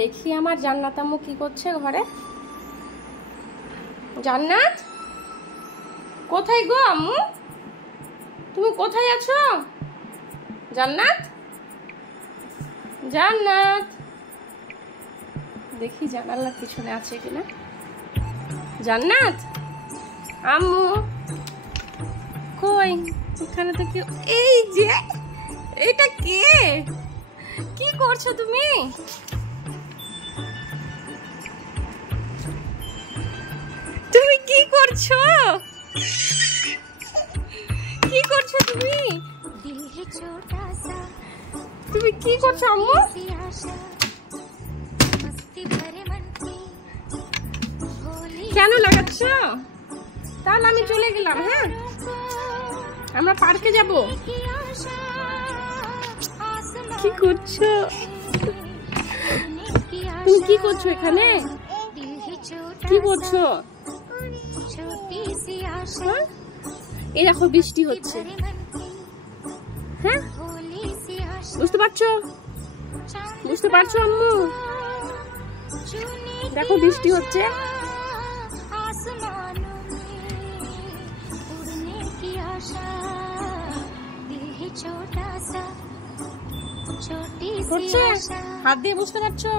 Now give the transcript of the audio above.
দেখি আমার জান্নাত আম্মু কি করছে ঘরে। জান্নাত কোথায় গো আম্মু? তুমি কোথায় আছো? জান্নাত, জান্নাত, দেখি জানালার পিছনে আছে কিনা। জান্নাত আম্মু কই? এখানে তো কেউ। এই যে, এটা কে? কি করছো তুমি? তুমি কি করছো? কি করছো তুমি? তুমি কি করছো আম্মু? কেন লাগাচ্ছ? তাহলে আমি চলে গেলাম। হ্যাঁ, আমরা পার্কে যাব। কি করছো তুমি? কি করছো এখানে? কি করছো? এই দেখো বৃষ্টি হচ্ছে। হ্যাঁ, বুঝতে পারছো? বুঝতে পারছো আম্মু? দেখো বৃষ্টি হচ্ছে। হাত দিয়ে বুঝতে পারছো?